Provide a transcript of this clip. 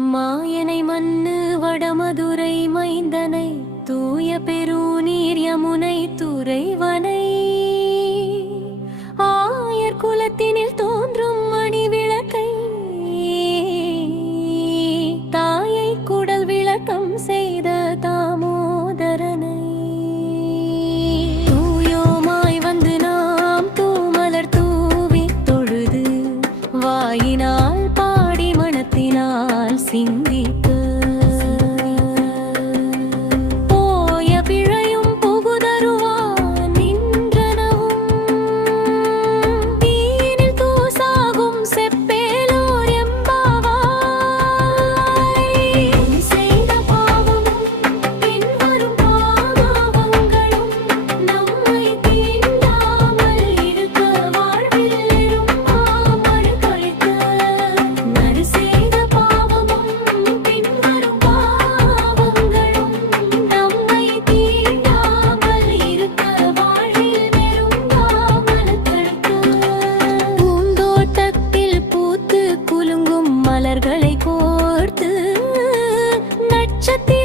மாயனை மண்ணு வடமதுரை மைந்தனை தூய பெருநீர் யமுனை துறைவனை. ஆயர் குலத்தினில் தோன்றும் மணி விளக்கை தாயை குடல் விளக்கம் செய்த தாமோதரனை. தூயோமாய் வந்து நாம் தூமலர் தூவி தொழுது வாயினால் சிந்தித்து மலர்களை கோர்த்து நட்சத்திர